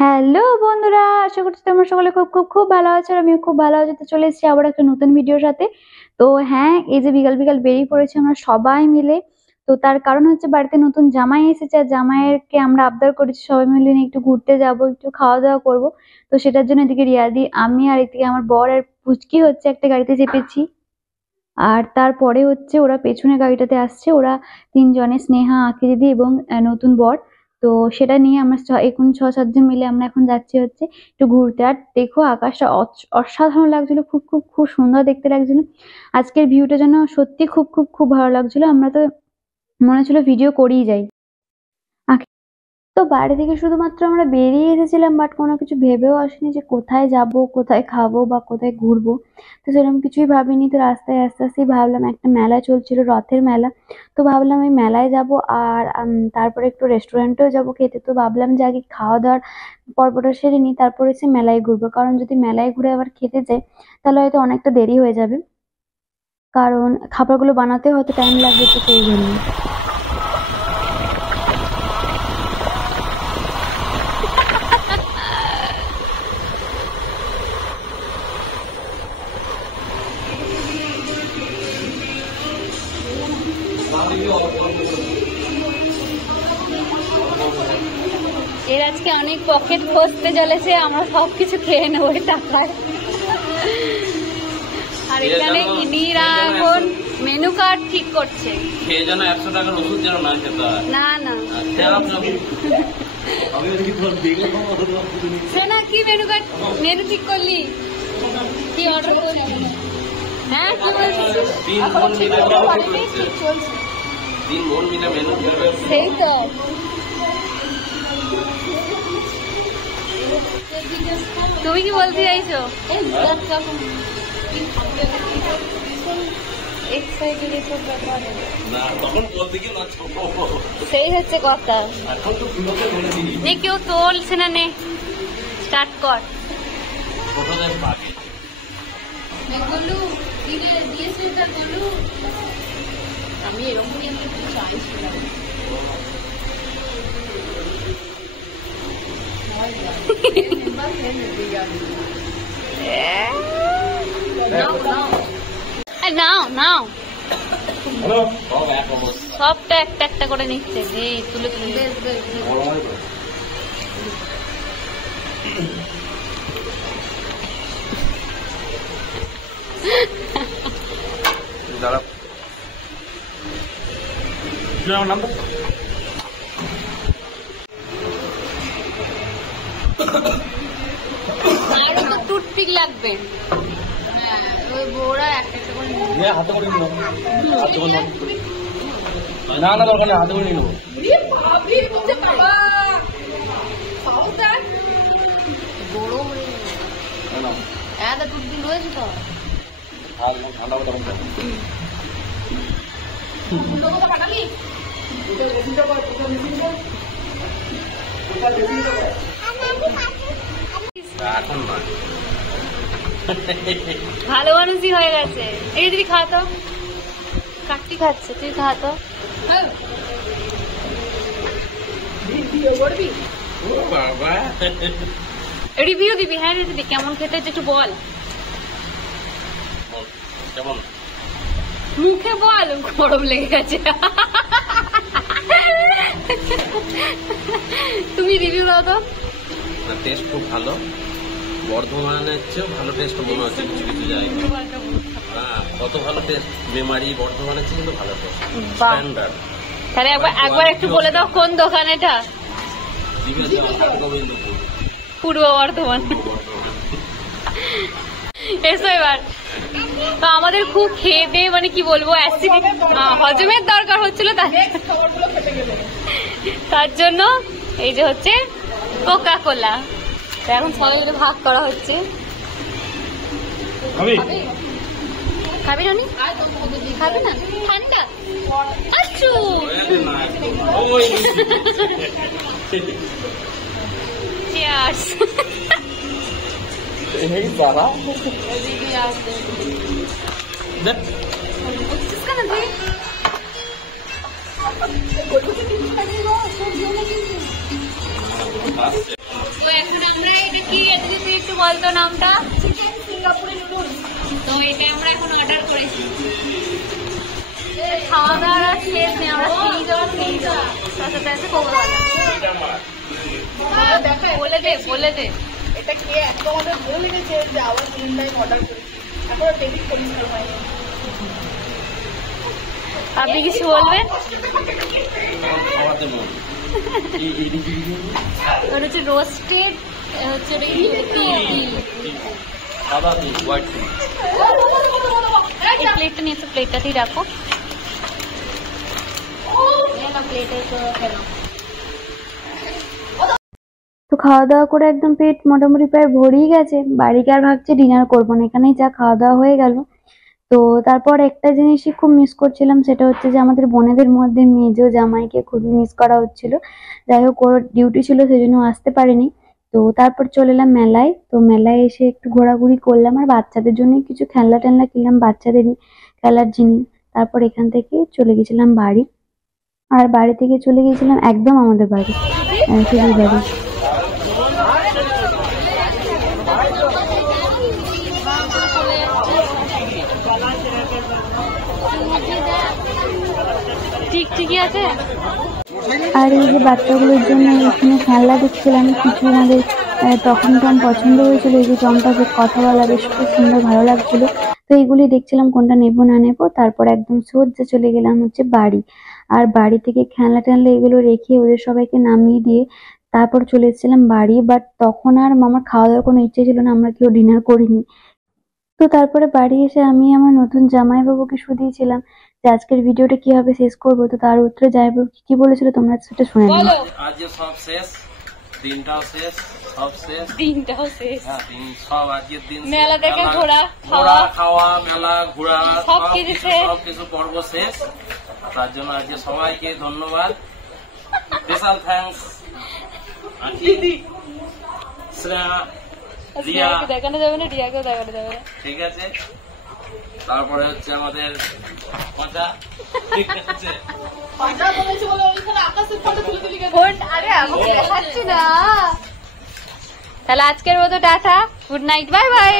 Hello বন্ধুরা, আশা করছি তোমরা সকলে খুব খুব খুব ভালো আছো। আমিও খুব ভালো আছি। তো চলে এসেছি আবার একটা নতুন ভিডিওর সাথে। তো হ্যাঁ, এই যে বিকাল বিকাল বেরিয়ে পড়েছি আমরা সবাই মিলে। তো তার কারণ হচ্ছে বাড়িতে নতুন জামাই এসেছে, আর জামাইয়েরকে আমরা আবদার করেছি সবাই মিলে নিয়ে একটু ঘুরতে যাব, একটু খাওয়া দাওয়া করব। তো সেটার জন্য এদিকে রিয়াদি, আমি আর এদিকে আমার বর আর পুচকি হচ্ছে একটা গাড়িতে চেপেছি। আর তারপরে হচ্ছে ওরা পেছনে গাড়িটাতে আসছে, ওরা তিনজনে, স্নেহা, আঁকি দিদি এবং নতুন বর। তো সেটা নিয়ে আমরা এখন 6-7 জন মিলে আমরা এখন যাচ্ছি হচ্ছে একটু ঘুরতে। আর দেখো আকাশটা অসাধারণ লাগছিল, খুব খুব খুব সুন্দর দেখতে লাগছিল। আজকের ভিউটা যেন সত্যি খুব খুব খুব ভালো লাগছিল। আমরা তো মনে হচ্ছিল ভিডিও করেই যাই। তো বাড়ি থেকে শুধুমাত্র আমরা বেরিয়ে এসেছিলাম, বাট কোনো কিছু ভেবেও আসিনি যে কোথায় যাব, কোথায় খাবো বা কোথায় ঘুরবো। তো সেরকম কিছুই ভাবিনি। তো রাস্তায় আস্তে আস্তেই ভাবলাম, একটা মেলা চলছিল, রথের মেলা। তো ভাবলাম এই মেলায় যাব, আর তারপরে একটু রেস্টুরেন্টেও যাব খেতে। তো ভাবলাম যে আগে খাওয়া দাওয়ার পর্বটা সেরে নিই, তারপরে এসে মেলায় ঘুরবো। কারণ যদি মেলায় ঘুরে আবার খেতে যাই তাহলে হয়তো অনেকটা দেরি হয়ে যাবে, কারণ খাবারগুলো বানাতে হয়তো টাইম লাগবে। তো সেই জন্য এর আজকে অনেক পকেট খসতে চলেছে। আমরা সবকিছু খেয়ে নেবো টাকায়। আর এখানে ইনিরা এখন মেনু কার্ড ঠিক করছে। খেয়ে যেন 100 টাকার ওষুধ যেন না খেতে হয়। না না, শোনা, কি মেনু কার্ড মেনু ঠিক করলি? কি অর্ডার করলি? হ্যাঁ, কি বলছিস? সেই তো তুমি কি বলতে চাইছো? সেই হচ্ছে কথা। নে কেউ তোলছে না, নে স্টার্ট কর। আমি এরকমই একটু চাইছিলাম। নাও নাও, সবটা একটা একটা করে নিচ্ছে। তুলে তুলে টুথপিক লাগবে। ওই বড়া একটা একটা করে হাতে করে নিল। না না, দরকার নেই, হাতে করে নিল। বড় এত টুথপিক রয়েছে তো। ভালো মানুষই হয়ে গেছে। এই তুই খা তো, কাটতি খাচ্ছে, তুই খা তো। রিভিউ দিবি? হ্যাঁ দিবি। কেমন খেতে হচ্ছে একটু বল। কেমন মুখে বল, গরম লেগে গেছে। তুমি রিভিউ দাও তো। টেস্ট খুব ভালো, বর্ধমানের চেয়েও ভালো টেস্ট মনে হচ্ছে কিছু কিছু জায়গায়। হ্যাঁ, কত ভালো টেস্ট। মেমারি বর্ধমানের চেয়ে কিন্তু ভালো টেস্ট, স্ট্যান্ডার্ড। তাহলে একবার একটু বলে দাও কোন দোকান এটা? পূর্ব বর্ধমান। এসো এবার। তো আমাদের খুব খেয়ে দিয়ে মানে কি বলবো, হজমের দরকার হচ্ছিল, তার জন্য এই যে হচ্ছে কোকা কোলা। এখন সবাই মিলে ভাগ করা হচ্ছে। খাবি রানি? খাবি না? ঠান্ডা। আচ্ছা, চিয়ার্স। এই বাবা তো এখন আমরা এটা কি তুই একটু বলতো নামটা? Chicken Singapuri noodles. তো এটা আমরা এখন অর্ডার করেছি। খাওয়া দাওয়ার শেষ নেই, আমরা খেয়ে যাওয়া সাথে আছে কোকাকোলা। বলে দে এটা খেয়ে এত আমাদের ভালো লেগেছে যে আবার সেকেন্ড টাইম অর্ডার করেছি। এখনো টেবিল পরিষ্কার হয়নি। আপনি কিছু বলবেন? ওটা হচ্ছে রোস্টেড, হচ্ছে প্লেটটা নিয়ে প্লেটটাতেই রাখো। তো খাওয়া দাওয়া করে একদম পেট মোটামুটি প্রায় ভরেই গেছে। বাড়িকে আর ভাবছি ডিনার করবো না, এখানেই যা খাওয়া দাওয়া হয়ে গেল। তো তারপর একটা জিনিসই খুব মিস করছিলাম, সেটা হচ্ছে যে আমাদের বোনেদের মধ্যে মেজো জামাইকে খুবই মিস করা হচ্ছিল। যাই হোক, ওর ডিউটি ছিল সেই জন্য আসতে পারেনি। তো তারপর চলে এলাম মেলায়। তো মেলায় এসে একটু ঘোরাঘুরি করলাম, আর বাচ্চাদের জন্য কিছু খেলনা টেলনা কিনলাম, বাচ্চাদেরই খেলার জিনিস। তারপর এখান থেকে চলে গেছিলাম বাড়ি, আর বাড়ি থেকে চলে গিয়েছিলাম একদম আমাদের বাড়ি, শিশুর বাড়ি। ঠিকই আছে। আর এই যে বাচ্চাগুলোর জন্য এখানে খেলনা দেখছিলাম, কিছু আমাদের তখন পছন্দ হয়েছিল। এই যে চমটা যে কথা বলা বেশ খুব সুন্দর, ভালো লাগছিল। তো এইগুলি দেখছিলাম কোনটা নেবো না নেবো। তারপর একদম সোজা চলে গেলাম হচ্ছে বাড়ি, আর বাড়ি থেকে খেলনা টেলনা এগুলো রেখে ওদের সবাইকে নামিয়ে দিয়ে তারপর চলে এসেছিলাম বাড়ি। বাট তখন আর আমার খাওয়া দাওয়ার কোনো ইচ্ছে ছিল না, আমরা কেউ ডিনার করিনি। তো তারপরে বাড়ি এসে আমি আমার নতুন জামাইবাবুকে শুধিয়েছিলাম যে আজকের ভিডিওটা কিভাবে শেষ করবো। তো তার উত্তরে জামাইবাবু কি বলেছিল তোমরা সেটা শুনে নাও। আজ সব শেষ, দিনটাও শেষ, সব শেষ, দিনটাও শেষ। হ্যাঁ দিন সব, আজকের দিন মেলা থেকে ঘোরা খাওয়া, মেলা ঘোরা, সবকিছু পর্ব শেষ। তার জন্য আজকে সবাইকে ধন্যবাদ, স্পেশাল থ্যাঙ্কস দিদি শ্রেয়া, রিয়া। দেখানো যাবে না, রিয়াকেও দেখানো যাবে না, ঠিক আছে। তারপরে হচ্ছে আমাদের মজা, ঠিক আছে। তাহলে আজকের মতো tata, good night, bye bye.